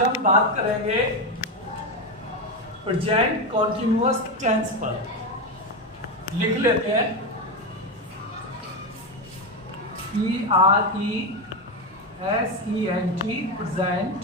आज हम बात करेंगे प्रेजेंट कॉन्टिन्यूअस टेंस पर। लिख लेते हैं PRESENT present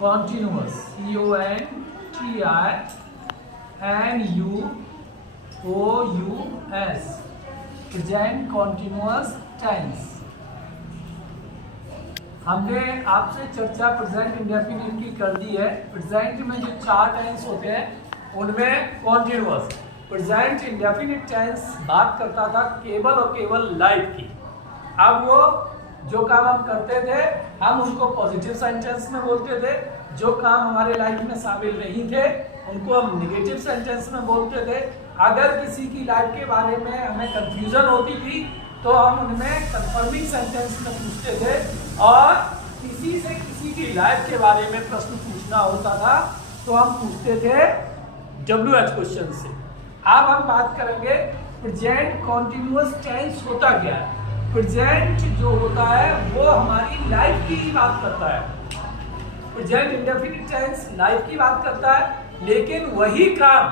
continuous CONTINUOUS present continuous tense. हमने आपसे चर्चा प्रेजेंट इंडेफिनिट की कर दी है। प्रेजेंट में जो 4 टेंस होते हैं उनमें कॉन्टिन्यूअस प्रेजेंट इंडेफिनिट टेंस बात करता था केवल और केवल लाइफ की। अब वो जो काम हम करते थे हम उनको पॉजिटिव सेंटेंस में बोलते थे, जो काम हमारे लाइफ में शामिल नहीं थे उनको हम निगेटिव सेंटेंस में बोलते थे। अगर किसी की लाइफ के बारे में हमें कंफ्यूजन होती थी तो हम उनमें कंफर्मिंग सेंटेंस में पूछते थे, और किसी से किसी की लाइफ के बारे में प्रश्न पूछना होता था तो हम पूछते थे WH क्वेश्चन से। अब हम बात करेंगे प्रेजेंट कॉन्टिन्यूअस टेंस होता क्या है। प्रेजेंट जो होता है वो हमारी लाइफ की ही बात करता है। प्रेजेंट इंडेफिनिट टेंस लाइफ की बात करता है, लेकिन वही काम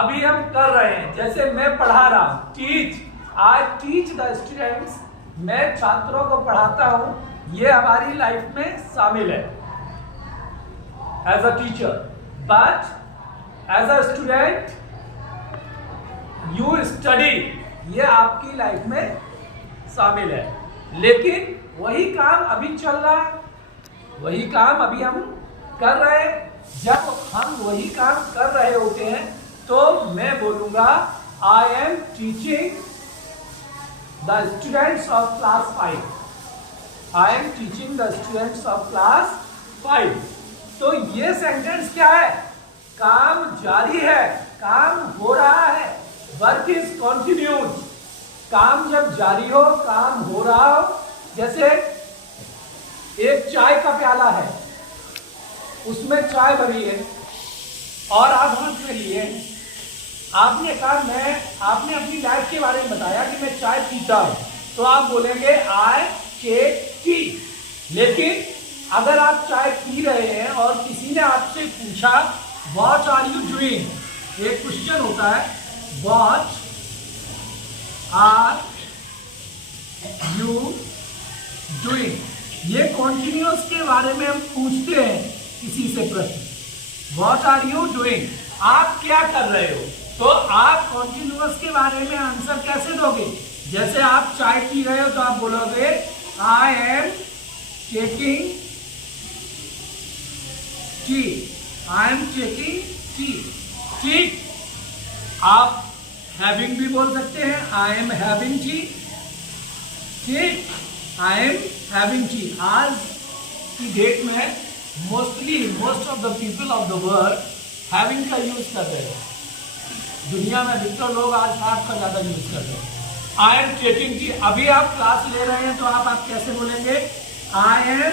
अभी हम कर रहे हैं। जैसे मैं पढ़ा रहा हूँ, teach, I teach the students, मैं छात्रों को पढ़ाता हूँ, ये हमारी लाइफ में शामिल है as a teacher. But as a student you study, ये आपकी लाइफ में शामिल है। लेकिन वही काम अभी चल रहा है, वही काम अभी हम कर रहे हैं। जब हम वही काम कर रहे होते हैं तो मैं बोलूंगा I am teaching the students of class 5. I am teaching the students of class 5. तो ये सेंटेंस क्या है? काम जारी है, काम हो रहा है, वर्क इज कंटिन्यूड। काम जब जारी हो, काम हो रहा हो, जैसे एक चाय का प्याला है, उसमें चाय भरी है और आप हाथ में लिए, आपने कहा आपने अपनी लाइफ के बारे में बताया कि मैं चाय पीता हूं, तो आप बोलेंगे आई टेक टी। लेकिन अगर आप चाय पी रहे हैं और किसी ने आपसे पूछा व्हाट आर यू डूइंग, एक क्वेश्चन होता है व्हाट आर यू डूइंग, ये कॉन्टिन्यूअस के बारे में हम पूछते हैं किसी से प्रश्न, व्हाट आर यू डूइंग, आप क्या कर रहे हो। तो आप कॉन्टिन्यूअस के बारे में आंसर कैसे दोगे? जैसे आप चाय पी रहे हो तो आप बोलोगे आई am taking T, I am taking tea. ठीक, आप हैविंग भी बोल सकते हैं, आई एम हैविंग टी। ठीक, आई एम हैविंग टी। आज की डेट में most of the people of the world having का यूज कर रहे हैं। दुनिया में अधिकतर लोग आज हाथ का ज्यादा यूज करते हैं। आई एम टेकिंग टी, अभी आप क्लास ले रहे हैं तो आप कैसे बोलेंगे? I am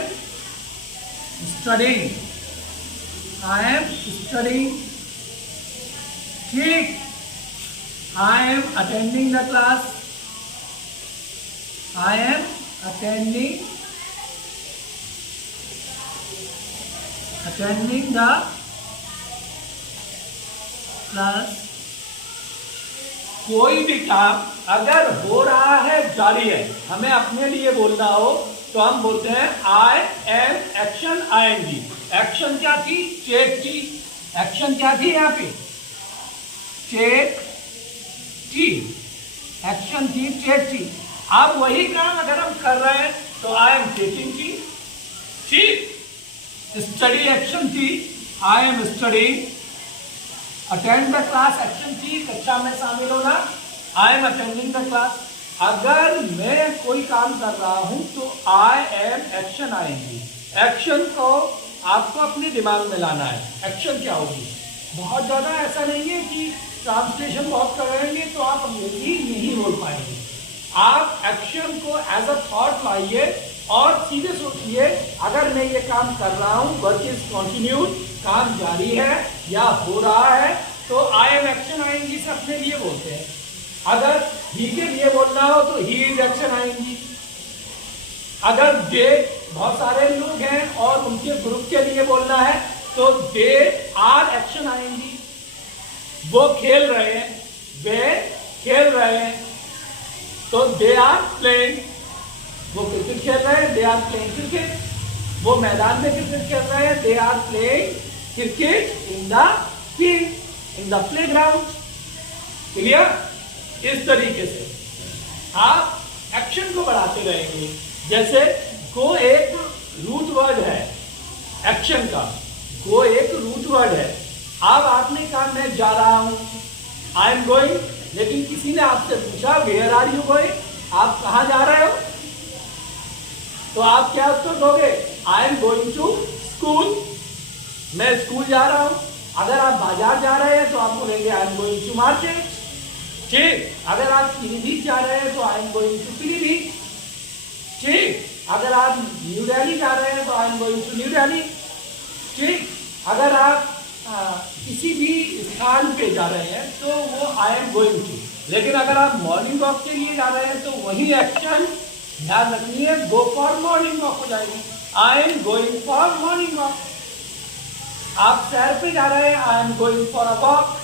studying, I am studying. ठीक, I am attending the class, I am attending the class. कोई भी काम अगर हो रहा है, जारी है, हमें अपने लिए बोलना हो तो हम बोलते हैं I am action ING. Action क्या थी? Take tea. एक्शन क्या थी यहाँ पे? Take tea. एक्शन थी टेक टी। अब वही काम अगर हम कर रहे हैं तो आई एम टेकिंग टी। ठीक, स्टडी एक्शन थी, I am studying. Attend the class action थी, कक्षा में शामिल होना, I am attending the class. अगर मैं कोई काम कर रहा हूं तो आई एम एक्शन आएंगी। एक्शन को आपको अपने दिमाग में लाना है। एक्शन क्या होगी? बहुत ज़्यादा ऐसा नहीं है कि ट्रांसलेशन बहुत करेंगे तो आप अंग्रेजी नहीं बोल पाएंगे। आप एक्शन को एज अ थॉट लाइए और सीधे सोचिए, अगर मैं ये काम कर रहा हूँ, वर्क इज कंटिन्यूड, काम जारी है या हो रहा है, तो आई एम एक्शन आएंगी से अपने लिए बोलते हैं। अगर ही के लिए बोलना हो तो ही इज एक्शन आएंगी। अगर दे बहुत सारे लोग हैं और उनके ग्रुप के लिए बोलना है, तो दे आर एक्शन आएंगी, वो खेल रहे हैं, वे खेल रहे हैं, तो दे आर प्लेइंग, वो क्रिकेट खेल रहे हैं, दे आर प्लेइंग क्रिकेट, वो मैदान में क्रिकेट खेल रहे हैं, they are playing cricket in the field, in the playground. Clear? इस तरीके से आप एक्शन को बढ़ाते रहेंगे। जैसे गो एक रूट वर्ड है एक्शन का, गो एक रूट वर्ड है। अब आपने कहा मैं जा रहा हूं, आई एम गोइंग, लेकिन किसी ने आपसे पूछा वेयर आर यू गोइंग, आप कहां जा रहे हो, तो आप क्या उत्तर दोगे? I am going to school, मैं स्कूल जा रहा हूं। अगर आप बाजार जा रहे हैं तो आप बोलेंगे I am going to market. ठीक, अगर आप पीलीभीत जा रहे हैं तो I am going to Pilibhit. ठीक, अगर आप न्यू दिल्ली जा रहे हैं तो I am going to New Delhi. ठीक, अगर आप किसी भी स्थान पे जा रहे हैं तो वो आई एम गोइंग टू। लेकिन अगर आप मॉर्निंग वॉक के लिए जा रहे हैं तो वही एक्शन ध्यान रखनी है, गो फॉर मॉर्निंग वॉक हो जाएगी, आई am going for morning walk. आप सैर पे जा रहे हैं, I am going for a walk.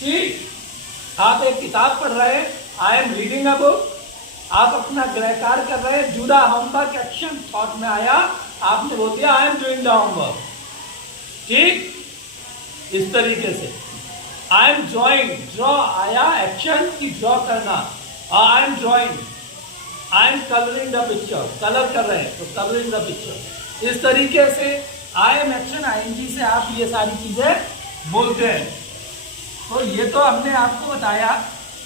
ठीक, आप एक किताब पढ़ रहे हैं, I am reading a book. आप अपना गृह कार्य कर रहे हैं, do the homework, action thought में आया, आपने बोल दिया आई एम डूइंग द होमवर्क। ठीक, इस तरीके से आई एम ड्रॉइंग, ड्रॉ आया एक्शन की ड्रॉ करना, I am drawing, I am colouring the picture, colour कर रहे हैं तो कलरिंग द पिक्चर। इस तरीके से आई एम एक्शन आईएनजी से आप ये सारी चीजें बोलते हैं। तो ये तो हमने आपको बताया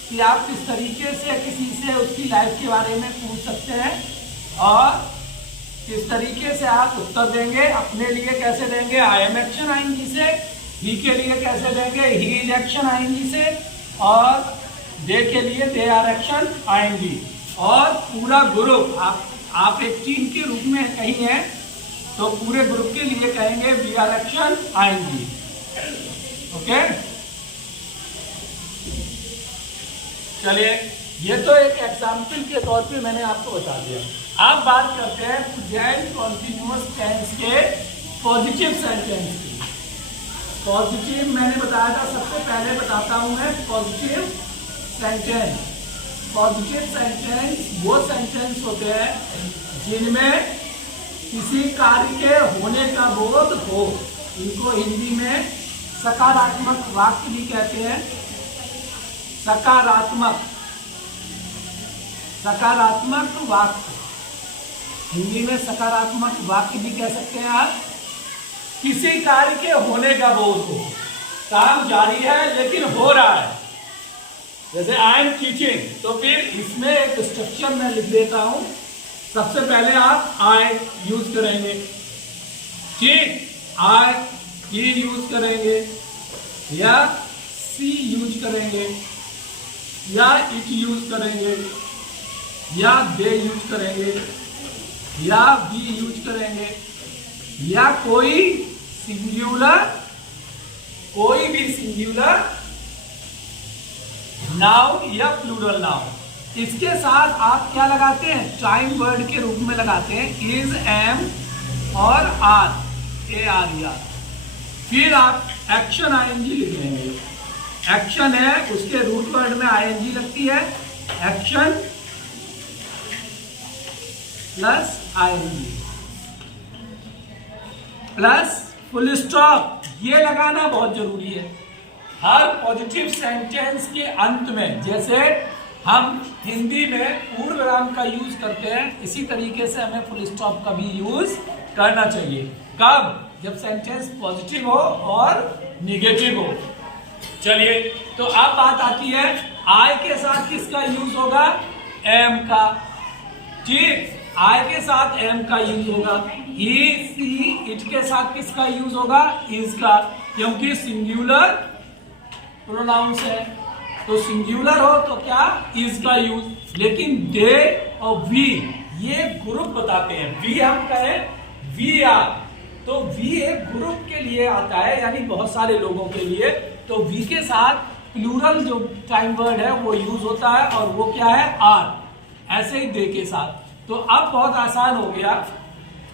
कि आप किस तरीके से किसी से उसकी लाइफ के बारे में पूछ सकते हैं और किस तरीके से आप उत्तर देंगे। अपने लिए कैसे देंगे? आई एम एक्शन आईएनजी से। ही के लिए कैसे देंगे? ही इज एक्शन आईएनजी से। और दे के लिए दे आर एक्शन आईएनजी। और पूरा ग्रुप आप एक टीम के रूप में कहीं हैं तो पूरे ग्रुप के लिए कहेंगे we are action ING. Okay, चलिए, ये तो एक एग्जाम्पल के तौर पे मैंने आपको बता दिया। आप बात करते हैं प्रेजेंट कॉन्टिन्यूअस टेंस के पॉजिटिव सेंटेंस की। पॉजिटिव मैंने बताया था, सबसे पहले बताता हूं मैं पॉजिटिव सेंटेंस। पॉजिटिव सेंटेंस वो सेंटेंस होते हैं जिनमें किसी कार्य के होने का बोध हो। इनको हिंदी में सकारात्मक वाक्य भी कहते हैं। सकारात्मक वाक्य, हिंदी में सकारात्मक वाक्य भी कह सकते हैं आप। किसी कार्य के होने का बोध हो, काम जारी है लेकिन हो रहा है। जैसे आई एम टीचिंग, तो फिर इसमें एक स्ट्रक्चर मैं लिख देता हूं। सबसे पहले आप आई यूज करेंगे, ठीक, आई ही यूज करेंगे, या सी यूज करेंगे, या इट यूज करेंगे, या दे यूज करेंगे, या वी यूज करेंगे, या कोई भी सिंगुलर नाउन या प्लूरल नाउन। इसके साथ आप क्या लगाते हैं? टाइम वर्ड के रूप में लगाते हैं इज, एम और are, A R E R. फिर आप एक्शन आईएनजी लिख लेंगे। एक्शन है, उसके रूट वर्ड में आईएनजी लगती है, action plus ING plus full stop. ये लगाना बहुत जरूरी है हर पॉजिटिव सेंटेंस के अंत में। जैसे हम हिंदी में पूर्ण विराम का यूज करते हैं, इसी तरीके से हमें फुल स्टॉप का भी यूज करना चाहिए। कब? जब सेंटेंस पॉजिटिव हो और निगेटिव हो। चलिए, तो अब बात आती है आई के साथ किसका यूज होगा? एम का। ठीक, आई के साथ एम का यूज होगा। ही, सी, इट के साथ किसका यूज होगा? इज का, क्योंकि सिंगुलर प्रोनाउंस है। तो सिंगुलर हो तो क्या? इज का यूज। लेकिन दे और वी ये ग्रुप बताते हैं। वी हम कहें वी आर, तो वी एक ग्रुप के लिए आता है, यानी बहुत सारे लोगों के लिए। तो वी के साथ प्लूरल जो टाइम वर्ड है वो यूज होता है, और वो क्या है? आर। ऐसे ही दे के साथ। तो अब बहुत आसान हो गया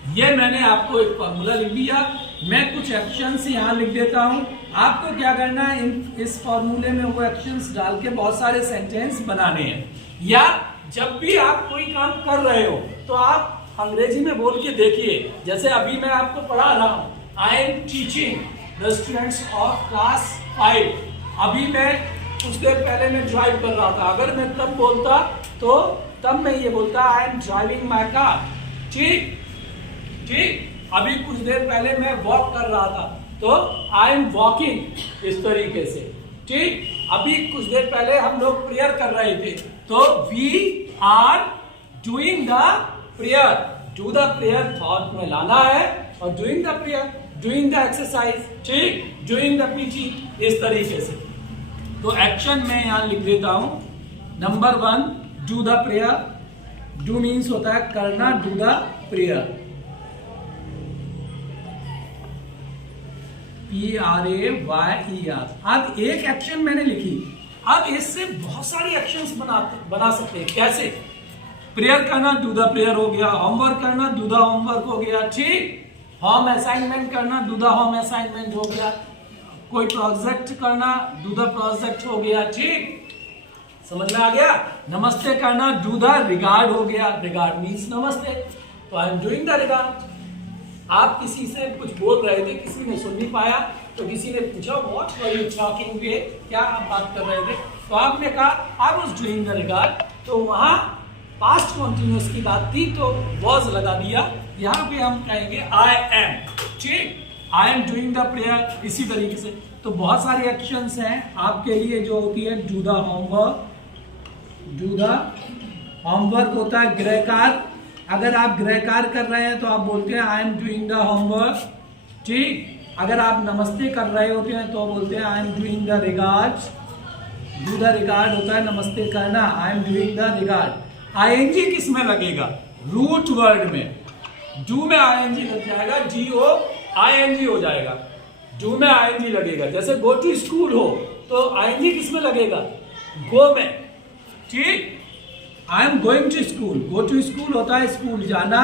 ये मैंने आपको एक फॉर्मूला लिख दिया, मैं कुछ एक्शंस यहाँ लिख देता हूँ। आपको क्या करना है, इस फॉर्मूले में वो एक्शंस डाल के बहुत सारे सेंटेंस बनाने हैं। या जब भी आप कोई काम कर रहे हो तो आप अंग्रेजी में बोल के देखिए। जैसे अभी मैं आपको पढ़ा रहा हूँ, I am teaching the students of class 5। अभी मैं कुछ देर पहले मैं ड्राइव कर रहा था, अगर मैं तब बोलता तो तब मैं ये बोलता I am driving my car. ठीक ठीक। अभी कुछ देर पहले मैं वॉक कर रहा था तो आई एम वॉकिंग, इस तरीके से। ठीक। अभी कुछ देर पहले हम लोग प्रेयर कर रहे थे तो we are doing the prayer. Do the prayer thought में लाना है और doing the prayer, doing the exercise, ठीक, डूइंग द पीटी, इस तरीके से। तो एक्शन में यहां लिख देता हूं। Number 1, do the prayer. Do means होता है करना, डू द प्रेयर, PRAYER। अब एक एक्शन मैंने लिखी, अब इससे बहुत सारी एक्शंस बना सकते हैं। कैसे? प्रेयर करना, डू द प्रेयर हो गया। होमवर्क करना, डू द होमवर्क हो गया। ठीक। होम असाइनमेंट करना, डू द होम असाइनमेंट हो गया। कोई प्रोजेक्ट करना, डू द प्रोजेक्ट हो गया। ठीक, समझ में आ गया? नमस्ते करना, डू द रिगार्ड हो गया। रिगार्ड मीन्स नमस्ते, तो I am doing the regard. आप किसी से कुछ बोल रहे थे, किसी ने सुन नहीं पाया तो किसी ने पूछा what were you talking with, क्या आप बात कर रहे थे, तो आपने कहा I was doing the regard. तो वहां पास्ट कॉन्टिन्यूअस की बात थी तो वाज लगा दिया। यहाँ पे हम कहेंगे आई एम। ठीक, I am doing the prayer, इसी तरीके से। तो बहुत सारी एक्शंस हैं आपके लिए जो होती है। Do the homework, do the homework होता है गृह कार्य। अगर आप गृह कार्य कर रहे हैं तो आप बोलते हैं I am doing the homework. ठीक। अगर आप नमस्ते कर रहे होते हैं तो बोलते हैं I am doing the regards. Do the regard होता है नमस्ते करना, I am doing the regard. ING किस में लगेगा? रूट वर्ड में। डू में आईएनजी लग जाएगा, DOING हो जाएगा। डू में आईएनजी लगेगा। जैसे गो टू स्कूल हो तो आईएनजी किस में लगेगा? गो में। ठीक। I am going to school, go to school होता है स्कूल जाना,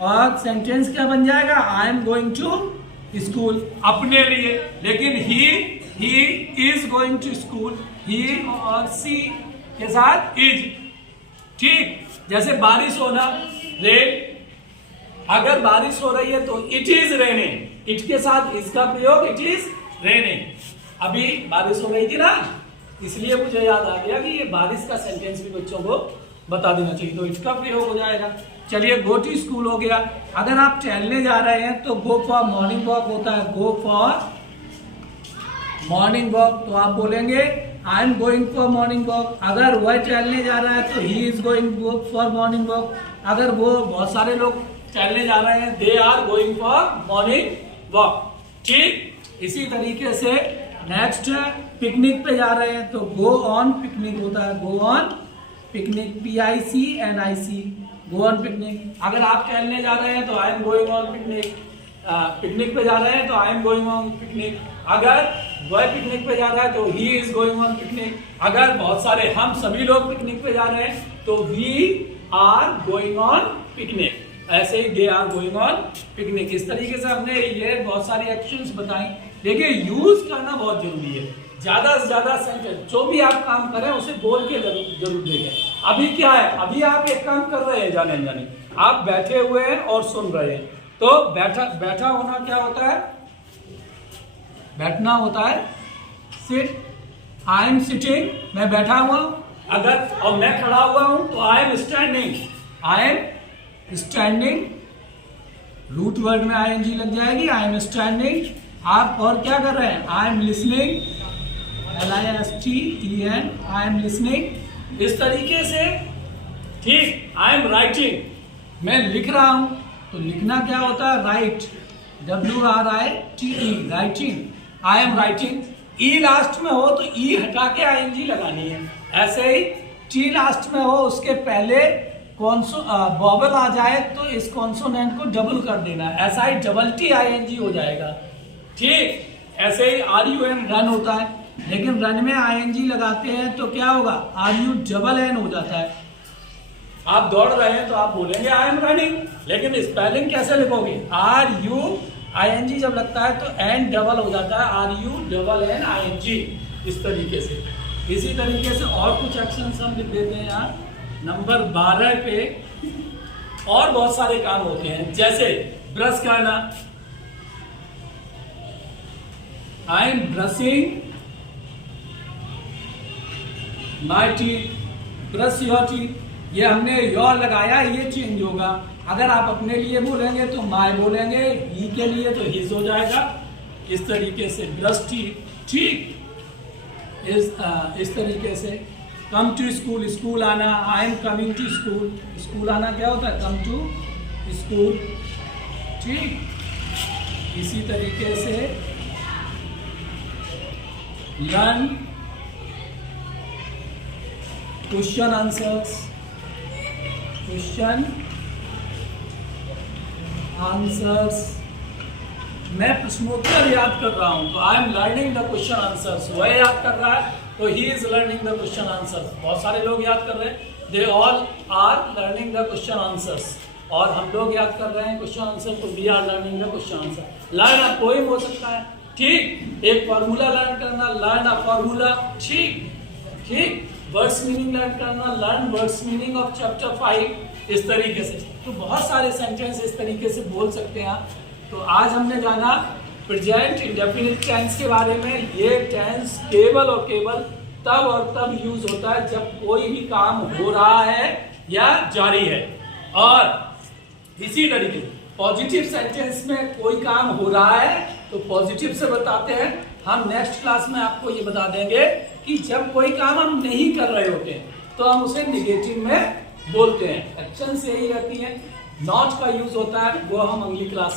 और सेंटेंस क्या बन जाएगा? I am going to school, अपने लिए। लेकिन he is going to school, he और सी के साथ इज। ठीक। जैसे बारिश होना, रेन, अगर बारिश हो रही है तो इट इज रेनिंग, इट के साथ इज का प्रयोग, इट इज रेनिंग। अभी बारिश हो रही थी ना, इसलिए मुझे याद आ गया कि ये बारिश का सेंटेंस भी बच्चों को बता देना चाहिए, तो इसका प्रयोग हो जाएगा। चलिए, गो टू स्कूल हो गया। अगर आप टहलने जा रहे हैं तो गो फॉर मॉर्निंग वॉक होता है, गो फॉर मॉर्निंग वॉक, तो आप बोलेंगे I am going for morning walk. अगर वह टहलने जा रहा है तो he is going for morning walk. अगर वो बहुत सारे लोग टहलने जा रहे हैं, they are going for morning walk. ठीक। इसी तरीके से नेक्स्ट, पिकनिक पे जा रहे हैं तो गो ऑन पिकनिक होता है, go on picnic, PICNIC, go on picnic. अगर आप टहलने जा रहे हैं तो I am going on picnic. Picnic पे जा रहे हैं तो I am going on picnic. अगर वह पिकनिक पे जा रहा है तो he is going on picnic. अगर बहुत सारे हम सभी लोग पिकनिक पे जा रहे हैं तो we are going on picnic. ऐसे ही they are going on picnic. इस तरीके से हमने ये बहुत सारी एक्शंस बताई। देखिए, यूज करना बहुत जरूरी है। ज्यादा से ज्यादा सेंटेंस, जो भी आप काम करें उसे बोल के जरूर देखें। अभी क्या है, अभी आप एक काम कर रहे हैं जाने अनजाने, आप बैठे हुए हैं और सुन रहे हैं, तो बैठा होना क्या होता है? बैठना होता है सिट। आई एम सिटिंग, मैं बैठा हुआ हूं। अगर और मैं खड़ा हुआ हूं तो I am standing, I am standing. Root word में आईएनजी लग जाएगी, आई एम स्टैंडिंग। आप और क्या कर रहे हैं? I am listening, LISTEN, I am listening. इस तरीके से। ठीक। आई एम राइटिंग, मैं लिख रहा हूं, तो लिखना क्या होता है? Right, WRITE, writing. I am writing. E last में हो तो ई हटा के आईएनजी लगानी है। ऐसे ही टी लास्ट में हो, उसके पहले वॉवल आ जाए तो इस कॉन्सोनेंट को डबल कर देना, ऐसा ही TTING हो जाएगा। ठीक। ऐसे ही RUN रन होता है, लेकिन रन में ING लगाते हैं तो क्या होगा? RUNN हो जाता है। आप दौड़ रहे हैं तो आप बोलेंगे आई एम रनिंग, लेकिन स्पेलिंग कैसे लिखोगे? RUING जब लगता है तो एन डबल हो जाता है, RUNNING, इस तरीके से। इसी तरीके से और कुछ एक्शंस हम लिख देते हैं यहाँ नंबर 12 पे। और बहुत सारे काम होते हैं, जैसे ब्रश करना, I M brushing my teeth, brush your teeth. ये हमने योर लगाया, ये चेंज होगा। अगर आप अपने लिए बोलेंगे तो माय बोलेंगे, ही के लिए तो हिज हो जाएगा। इस तरीके से ब्रश टीथ, ठीक। इस तरीके से कम टू स्कूल, स्कूल आना, I am coming to school. School आना क्या होता है? कम टू स्कूल, ठीक। इसी तरीके से learn question answers, question answers. मैं प्रश्नोत्तर याद कर रहा हूं तो I am learning the question answers. वह याद कर रहा है तो he is learning the question answers. बहुत सारे लोग याद कर रहे हैं, they all are learning the question answers. और हम लोग याद कर रहे हैं क्वेश्चन आंसर तो we are learning the question answer. Learn a poem हो सकता है, ठीक। एक फॉर्मूला लर्न करना, लर्न अ फॉर्मूला, ठीक। वर्ड्स मीनिंग लर्न करना, learn words meaning of chapter 5, इस तरीके से। तो बहुत सारे सेंटेंस इस तरीके से बोल सकते हैं। तो आज हमने जाना प्रेजेंट इंडेफिनिट टेंस के बारे में। ये टेंस केवल और केवल तब और तब यूज होता है जब कोई भी काम हो रहा है या जारी है। और इसी तरीके पॉजिटिव सेंटेंस में कोई काम हो रहा है तो पॉजिटिव से बताते हैं। हम नेक्स्ट क्लास में आपको ये बता देंगे कि जब कोई काम हम नहीं कर रहे होते हैं तो हम उसे निगेटिव में बोलते हैं। एक्शन से यही रहती है। नॉट का यूज होता है, वो हम अगली क्लास